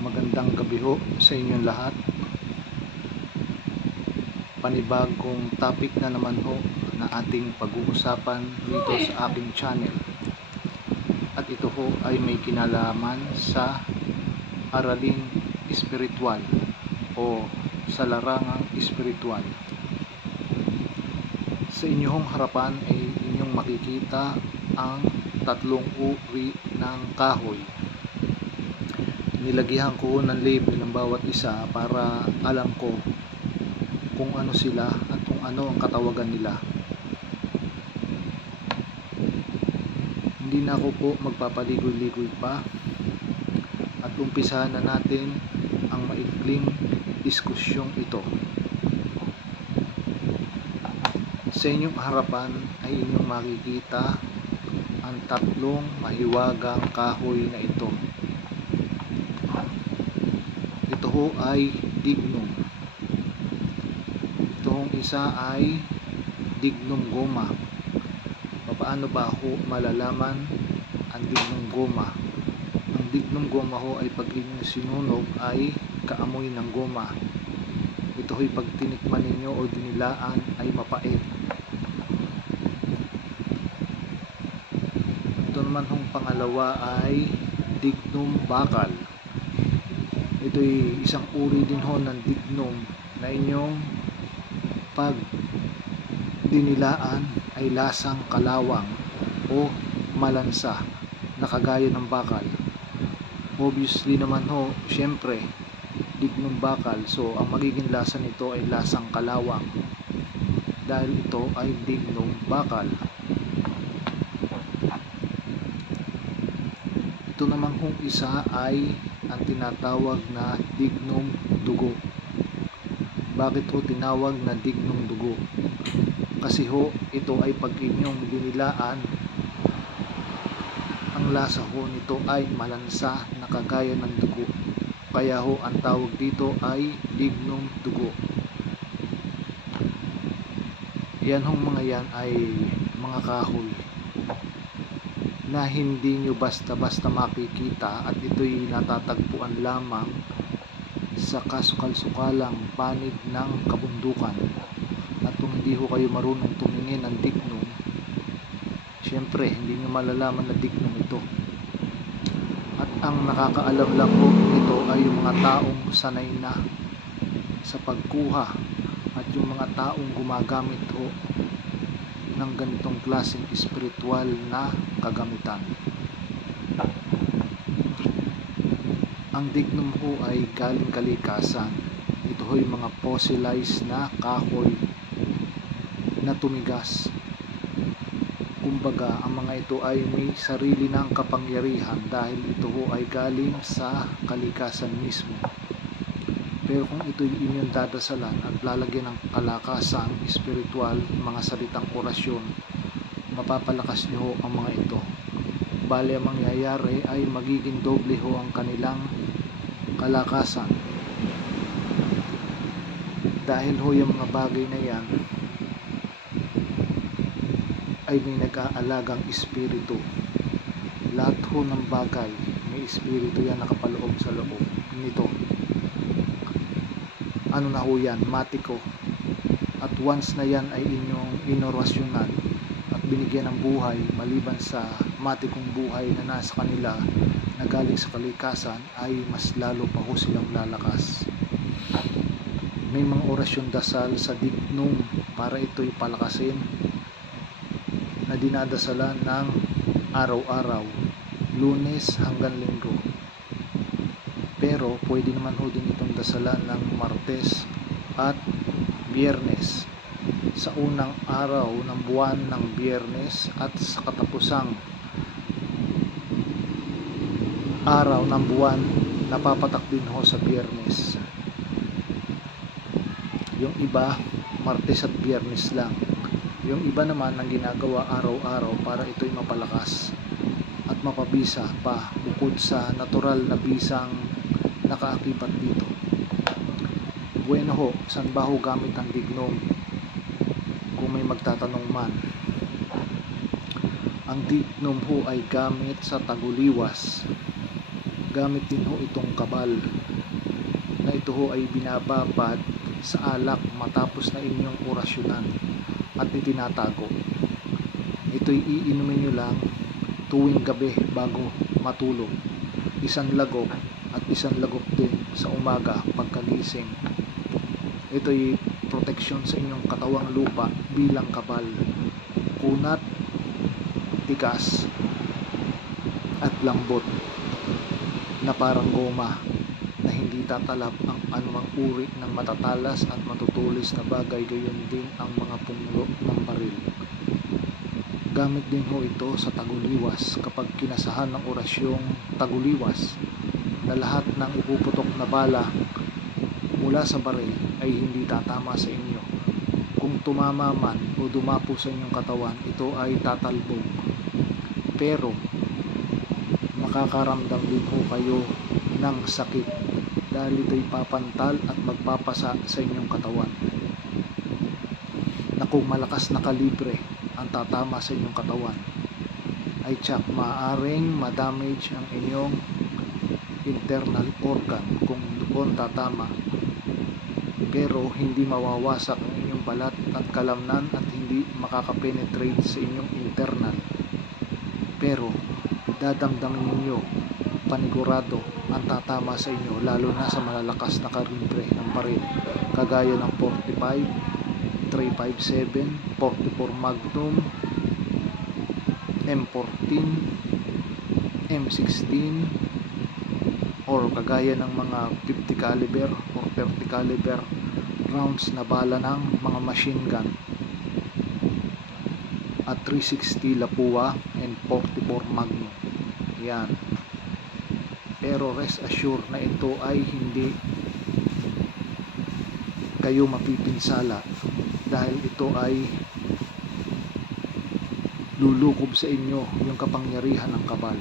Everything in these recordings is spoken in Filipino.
Magandang gabi ho sa inyong lahat. Panibagong topic na naman ho na ating pag-uusapan dito sa aking channel. At ito ho ay may kinalaman sa araling espiritual o sa larangang espiritual. Sa inyong harapan ay inyong makikita ang tatlong uri ng kahoy. Nilagyan ko ng label ng bawat isa para alam ko kung ano sila at kung ano ang katawagan nila. Hindi na ako po magpapaligoy-ligoy pa at umpisahan na natin ang maikling diskusyong ito. Sa inyong harapan ay inyong makikita ang tatlong mahiwagang kahoy na ito. Ito ho ay dignum. Itong isa ay dignum goma. Paano ba ho malalaman ang dignum goma? Ang dignum goma ho ay pag inyong sinunog ay kaamoy ng goma. Ito ho'y pag tinikman ninyo o dinilaan ay mapait. Ito naman hong pangalawa ay dignum bakal. Ito'y isang uri din ho ng dignum na inyong pag dinilaan ay lasang kalawang o malansa na kagaya ng bakal. Obviously naman ho, syempre dignum bakal, so ang magiging lasa nito ay lasang kalawang dahil ito ay dignum bakal. Ito naman kung isa ay ang tinatawag na dignum dugo. Bakit ho tinawag na dignum dugo? Kasi ho ito ay pag inyong dinilaan, ang lasa ho nito ay malansa na kagaya ng dugo. Kaya ho ang tawag dito ay dignum dugo. Yan hong mga yan ay mga kahoy na hindi nyo basta-basta makikita at ito'y natatagpuan lamang sa kasukal-sukalang panig ng kabundukan. At kung hindi ho kayo marunong tumingin ng dignum, syempre hindi nyo malalaman na dignum ito. At ang nakakaalam lang ho nito ay yung mga taong sanay na sa pagkuha at yung mga taong gumagamit ho ng ganitong klaseng espiritual na kagamitan. Ang dignum ho ay galing kalikasan. Ito ho yung mga fossilized na kahoy na tumigas. Kumbaga, ang mga ito ay may sarili ng kapangyarihan dahil ito ho ay galing sa kalikasan mismo. Pero kung ito'y inyong dadasalan at lalagyan ng kalakasan, espiritual, mga salitang orasyon, mapapalakas nyo ho ang mga ito. Bale, ang mangyayari ay magiging doble ho ang kanilang kalakasan. Dahil ho yung mga bagay na yan ay may nag-aalagang espiritu. Lahat ho ng bagay may espiritu yan nakapaloob sa loob nito. Ano na ho yan? Matiko. At once na yan ay inyong inorasyonan at binigyan ng buhay, maliban sa matikong buhay na nasa kanila na galing sa kalikasan, ay mas lalo pa ho silang lalakas. May mga orasyon dasal sa dignum para ito'y palakasin na dinadasalan ng araw-araw, Lunes hanggang Linggo. Pero pwede naman ho din itong dasalan ng Martes at Biyernes, sa unang araw ng buwan ng Biyernes at sa katapusang araw ng buwan napapatak din ho sa Biyernes. Yung iba, Martes at Biyernes lang. Yung iba naman ang ginagawa araw-araw para ito'y mapalakas at mapabisa pa bukod sa natural na bisang nakaakibat dito. Bueno ho, saan ba ho gamit ang dignom? Kung may magtatanong man. Ang dignom ho ay gamit sa taguliwas. Gamit din ho itong kabal na ito ho ay binababad sa alak matapos na inyong orasyonan at itinatago. Ito'y iinumin nyo lang tuwing gabi bago matulog. Isang lagok at isang lagok din sa umaga pagkagising. Ito'y proteksyon sa inyong katawang lupa bilang kabal, kunat, tigas at lambot na parang goma na hindi tatalab ang anumang uri ng matatalas at matutulis na bagay, gayon din ang mga punglo ng baril. Gamit din ho ito sa taguliwas kapag kinasahan ng orasyong taguliwas na lahat ng ipuputok na bala mula sa baril ay hindi tatama sa inyo. Kung tumama man o dumapo sa inyong katawan, ito ay tatalbog. Pero makakaramdam din ho kayo ng sakit dahil ito'y papantal at magpapasa sa inyong katawan. Na kung malakas na kalibre ang tatama sa inyong katawan, ay tsak maaaring madamage ang inyong internal organ kung doon tatama. Pero hindi mawawasak ang inyong balat at kalamnan at hindi makakapenetrate sa inyong internal. Pero dadamdamin ninyo panigurado ang tatama sa inyo, lalo na sa malalakas na kalibre ng baril kagaya ng 45, 357, 44 Magnum, M14, M16, or kagaya ng mga 50 caliber or 30 caliber rounds na bala ng mga machine gun at 360 Lapua and 44 Magnum. Yan. Pero rest assured na ito ay hindi kayo mapipinsala dahil ito ay lulukob sa inyo yung kapangyarihan ng kabal.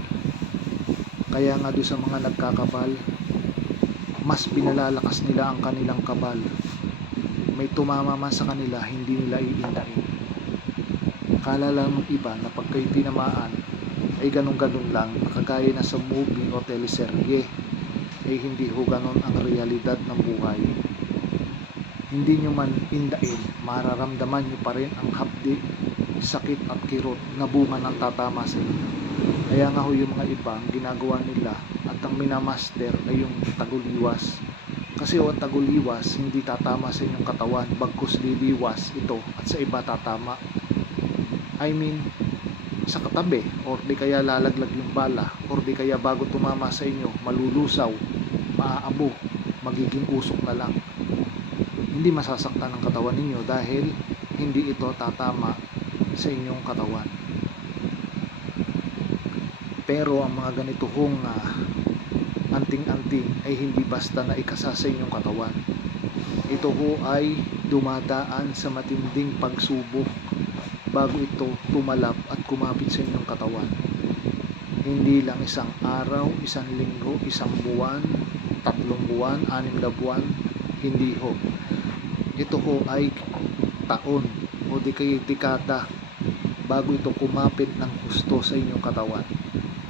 Kaya nga doon sa mga nagkakabal, mas pinalalakas nila ang kanilang kabal. May tumama man sa kanila, hindi nila iindahin. Akala lang ng iba na pag kayo tinamaan ay ganun-ganun lang, kagaya na sa movie o teleserye. Ay hindi ho ganun ang realidad ng buhay. Hindi nyo man indain, mararamdaman nyo pa rin ang hapdi, sakit at kirot na bunga ng tatama sa inyo. Kaya nga ho yung mga iba, ang ginagawa nila at ang minamaster ay yung taguliwas. Kasi ho ang taguliwas hindi tatama sa inyong katawan, bagkus liliwas ito at sa iba tatama. I mean, sa katabi, or di kaya lalaglag yung bala, or di kaya bago tumama sa inyo, malulusaw, maaabo, magiging usok na lang. Hindi masasaktan ang katawan ninyo dahil hindi ito tatama sa inyong katawan. Pero ang mga ganito hong anting-anting ay hindi basta na ikasa sa inyong katawan. Ito ho ay dumadaan sa matinding pagsubok bago ito tumalab at kumapit sa inyong katawan. Hindi lang isang araw, isang linggo, isang buwan, 3 buwan, 6 na buwan, hindi ho. Ito ho ay taon o di kaya dekada bago ito kumapit ng husto sa inyong katawan.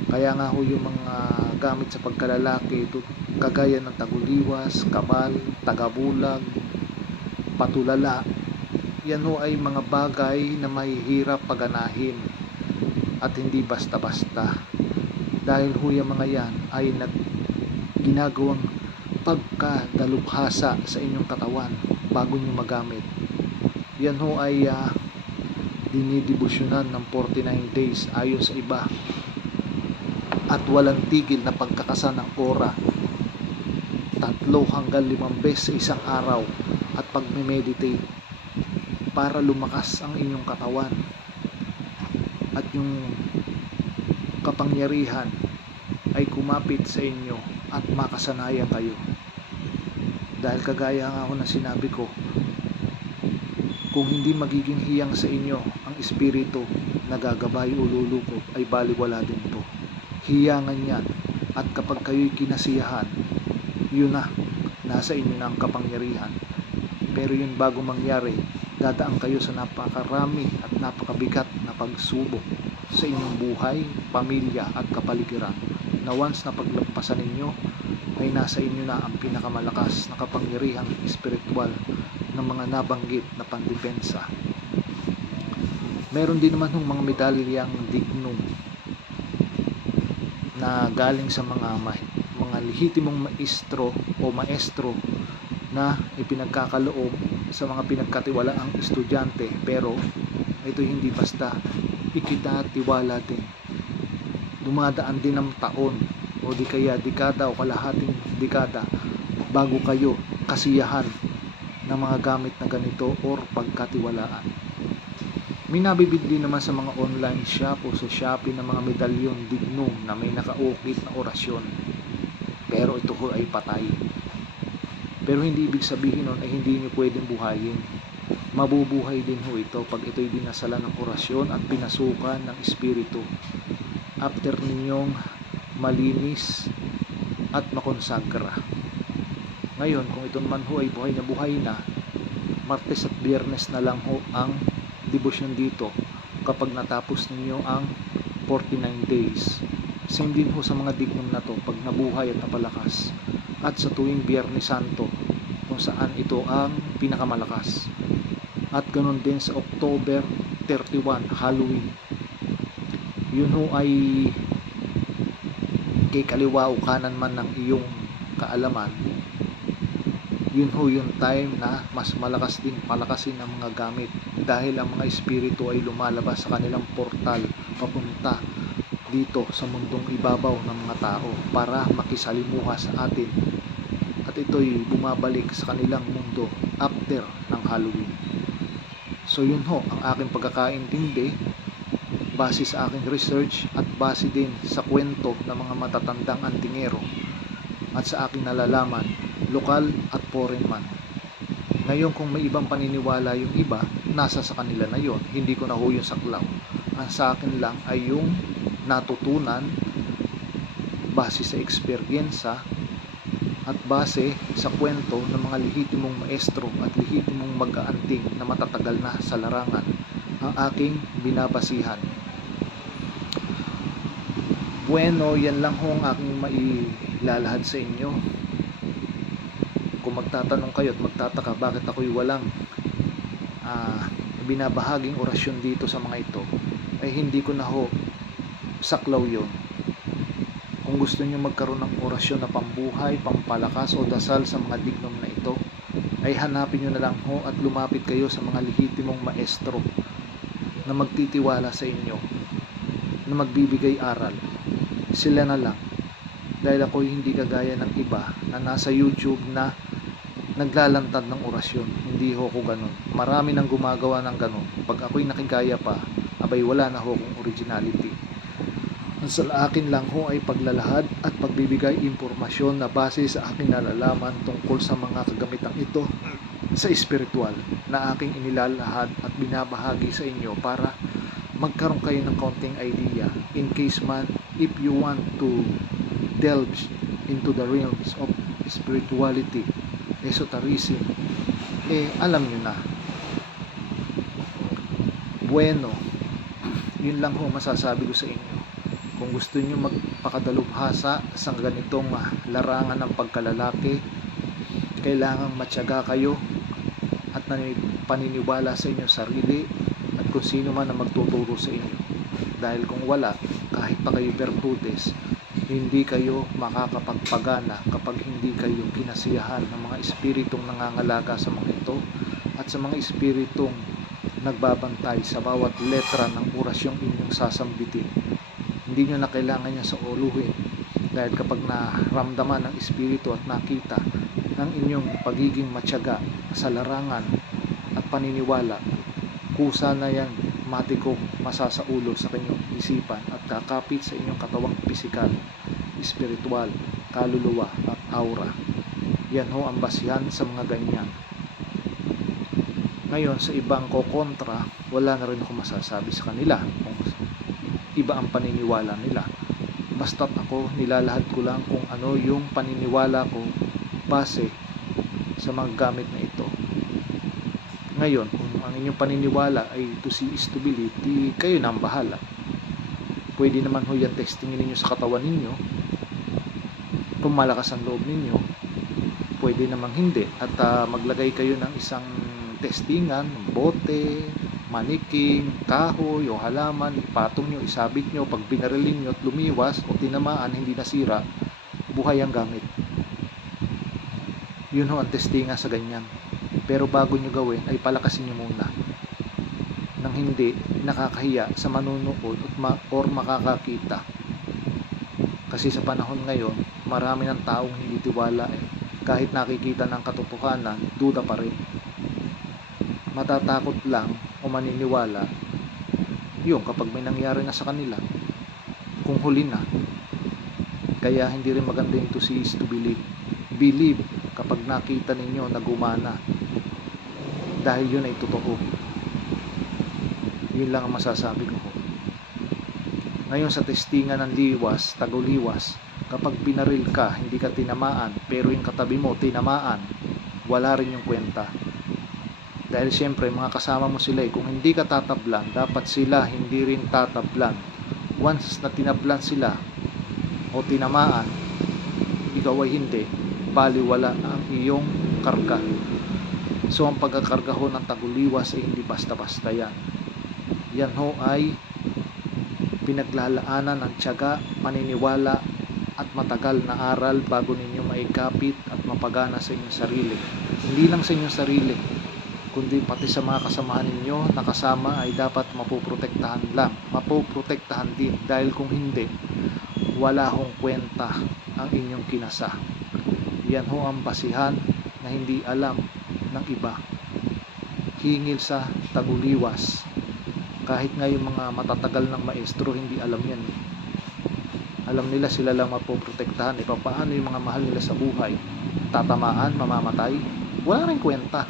Kaya nga ho yung mga gamit sa pagkalalaki ito, kagaya ng taguliwas, kabal, tagabulag, patulala, yan ho ay mga bagay na mahihirap paganahin at hindi basta-basta. Dahil ho yung mga yan ay ginagawang pagkadalubhasa sa inyong katawan bago nyo magamit. Yan ho ay dinidibusyonan ng 49 days ayon sa iba at walang tigil na pagkakasa ng ora 3 hanggang 5 beses sa isang araw at pagme-meditate para lumakas ang inyong katawan at yung kapangyarihan ay kumapit sa inyo at makasanayan kayo. Dahil kagaya nga ako na sinabi ko, kung hindi magiging hiyang sa inyo ang espiritu na gagabay o lulukot, ay baliwala din to. Hiyangan yan, at kapag kayo'y kinasiyahan, yun na, nasa inyo na ang kapangyarihan. Pero yun, bago mangyari, dadaan kayo sa napakarami at napakabigat na pagsubok sa inyong buhay, pamilya at kapaligiran, na once na paglampasan ninyo, ay nasa inyo na ang pinakamalakas na kapangyarihan espiritual ng mga nabanggit na pandepensa. Meron din naman mga medalyang dignum na galing sa mga lehitimong maestro na ipinagkakaloob sa mga pinagkatiwalaang estudyante, pero ito hindi basta ikitatiwala din. Dumadaan din ng taon o di kaya dekada o kalahating dekada bago kayo kasiyahan ng mga gamit na ganito or pagkatiwalaan. May nabibili naman sa mga online shop o sa Shopee ng mga medalyon dignum na may nakaukit na orasyon, pero ito ho ay patay. Pero hindi ibig sabihin nun ay hindi nyo pwedeng buhayin. Mabubuhay din ho ito pag ito'y dinasalan ng orasyon at pinasukan ng espiritu after ninyong malinis at makonsagra. Ngayon, kung ito naman ho ay buhay na, Martes at Biyernes na lang ho ang debosyon dito kapag natapos ninyo ang 49 days. Same din ho sa mga dignum na to pag nabuhay at napalakas, at sa tuwing Biyernes Santo kung saan ito ang pinakamalakas, at ganun din sa October 31, Halloween. Yun ho ay kay kaliwa o kanan man ng iyong kaalaman, yun ho yung time na mas malakas din palakasin ang mga gamit, dahil ang mga espiritu ay lumalabas sa kanilang portal papunta dito sa mundong ibabaw ng mga tao para makisalimuha sa atin, at ito'y bumabalik sa kanilang mundo after ng Halloween. So yun ho ang aking pagkakaintindi base sa aking research at base din sa kwento ng mga matatandang antingero at sa aking nalalaman, lokal at foreign man. Ngayon, kung may ibang paniniwala yung iba, nasa sa kanila na yon, hindi ko na ho yung saklaw. Ang sa akin lang ay yung natutunan base sa eksperyensa at base sa kwento ng mga lehitimong maestro at lehitimong mag-aanting na matatagal na sa larangan ang aking binabasihan. Bueno, yan lang ho ang aking mailalahad sa inyo. Kung magtatanong kayo at magtataka bakit ako'y walang binabahaging orasyon dito sa mga ito, ay hindi ko na ho saklaw yon. Kung gusto nyo magkaroon ng orasyon na pambuhay, pampalakas o dasal sa mga dignum na ito, ay hanapin nyo na lang ho at lumapit kayo sa mga lehitimong maestro na magtitiwala sa inyo, na magbibigay aral. Sila na lang, dahil ako hindi kagaya ng iba na nasa YouTube na naglalantad ng orasyon. Hindi ho ko ganun. Marami nang gumagawa ng ganun. Pag ako'y nakigaya pa, abay wala na ho kong originality. Ang sa akin lang ho ay paglalahad at pagbibigay impormasyon na base sa aking nalalaman tungkol sa mga kagamitang ito sa espiritual na aking inilalahad at binabahagi sa inyo para magkaroon kayo ng kaunting idea in case man if you want to delve into the realms of spirituality, esotericism, alam nyo na. Bueno, yun lang ho masasabi ko sa inyo. Kung gusto nyo magpakadalubhasa sa ganitong larangan ng pagkalalaki, kailangang matyaga kayo at paniniwala sa inyong sarili at kung sino man ang magtuturo sa inyo. Dahil kung wala, kahit pa kayo bertudes, hindi kayo makakapagpagana kapag hindi kayo kinasiyahan ng mga espiritong nangangalaga sa mga ito at sa mga espiritong nagbabantay sa bawat letra ng orasyong inyong sasambitin. Hindi nyo na kailangan niya sa uluhin, dahil kapag naramdaman ng espiritu at nakita ng inyong pagiging matyaga sa larangan at paniniwala, kusa na yan matiko masasaulo sa kanyang isipan at kakapit sa inyong katawang pisikal, espiritual kaluluwa at aura. Yan ho ang basihan sa mga ganyan. Ngayon, sa ibang kokontra, wala na rin ako masasabi sa kanila kung iba ang paniniwala nila. Basta't ako, nilalahad ko lang kung ano yung paniniwala ko base sa mga gamit na ito. Ngayon, kung ang inyong paniniwala ay to see is to believe, di kayo na ang bahala. Pwede naman ho yan testingin ninyo sa katawan ninyo. Kung malakas ang loob ninyo, pwede namang hindi. At maglagay kayo ng isang testingan, bote, maniking, kahoy o halaman, ipatong nyo, isabit nyo, pag binarilin nyo at lumiwas o tinamaan, hindi nasira, buhay ang gamit. Yun ho ang testingan sa ganyan. Pero bago nyo gawin, ay palakasin nyo muna nang hindi nakakahiya sa manunood or makakakita. Kasi sa panahon ngayon, marami ng taong hindi tiwala kahit nakikita ng katotohanan, duda pa rin. Matatakot lang o maniniwala yun kapag may nangyari na sa kanila, kung huli na. Kaya hindi rin maganda yung to see is to believe. Believe kapag nakita ninyo na gumana, dahil yun ay totoo. Yun lang ang masasabi ko. Ngayon sa testingan ng liwas, taguliwas, kapag binaril ka, hindi ka tinamaan, pero yung katabi mo tinamaan, wala rin yung kwenta. Dahil siyempre mga kasama mo sila kung hindi ka tatablan, dapat sila hindi rin tatablan. Once na tinablan sila o tinamaan, ikaw ay hindi, baliwala ang iyong karga. So ang pagkakarga ho ng taguliwas ay hindi basta-basta yan. Yan ho ay pinaglalaanan ng tiyaga, paniniwala at matagal na aral bago ninyo maikapit at mapagana sa inyong sarili. Hindi lang sa inyong sarili, kundi pati sa mga kasamahan ninyo na kasama ay dapat mapoprotektahan lang, mapoprotektahan din, dahil kung hindi, wala hong kwenta ang inyong kinasa. Yan ho ang basihan na hindi alam ng iba. Hingil sa taguliwas. Kahit nga yung mga matatagal ng maestro, hindi alam yan. Alam nila sila lang mapoprotektahan. Paano yung mga mahal nila sa buhay? Tatamaan, mamamatay? Wala rin kwenta.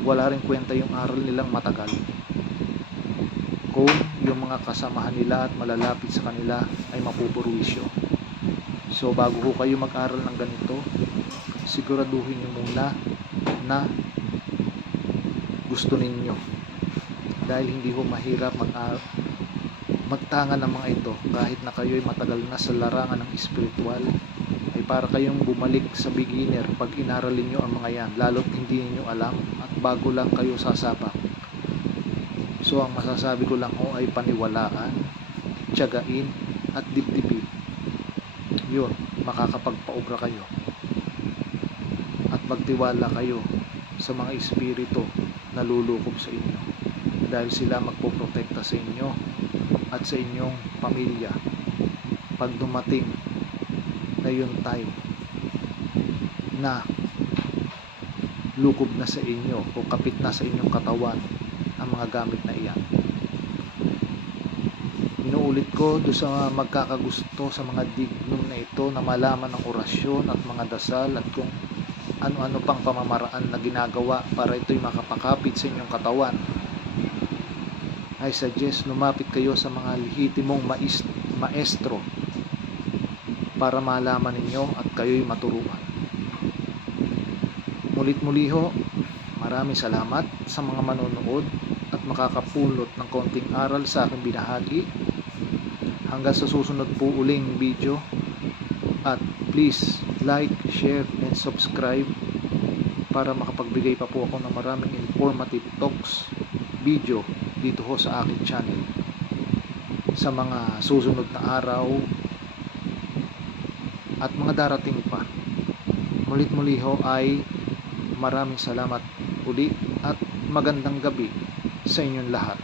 Wala rin kwenta yung aral nilang matagal. Kung yung mga kasamahan nila at malalapit sa kanila ay mapupurwisyo. So bago ho kayo mag-aral ng ganito, siguraduhin nyo muna na gusto ninyo, dahil hindi ho mahirap magtanga ng mga ito. Kahit na kayo ay matagal na sa larangan ng espiritual, ay para kayong bumalik sa beginner pag inaralin nyo ang mga yan, lalo't hindi niyo alam at bago lang kayo sasabak. So ang masasabi ko lang ho ay paniwalaan, tiyagain at dibdibin. Yun, makakapagpaubra kayo at magtiwala kayo sa mga espiritu na lulukob sa inyo, dahil sila magpoprotekta sa inyo at sa inyong pamilya pag dumating na yung time na lukob na sa inyo o kapit na sa inyong katawan ang mga gamit na iyan. Inuulit ko do sa magkakagusto sa mga dignum na ito na malaman ang orasyon at mga dasal at kung ano-ano pang pamamaraan na ginagawa para ito'y makapakapit sa inyong katawan, I suggest lumapit kayo sa mga lehitimong maestro para malaman ninyo at kayo'y maturuan. Mulit-muli ho, maraming salamat sa mga manonood at makakapulot ng konting aral sa aking binahagi. Hanggang sa susunod po uling video, at please like, share, and subscribe para makapagbigay pa po ako ng maraming informative talks video dito ho sa aking channel sa mga susunod na araw at mga darating pa. Mulit-muli ho ay maraming salamat uli at magandang gabi sa inyong lahat.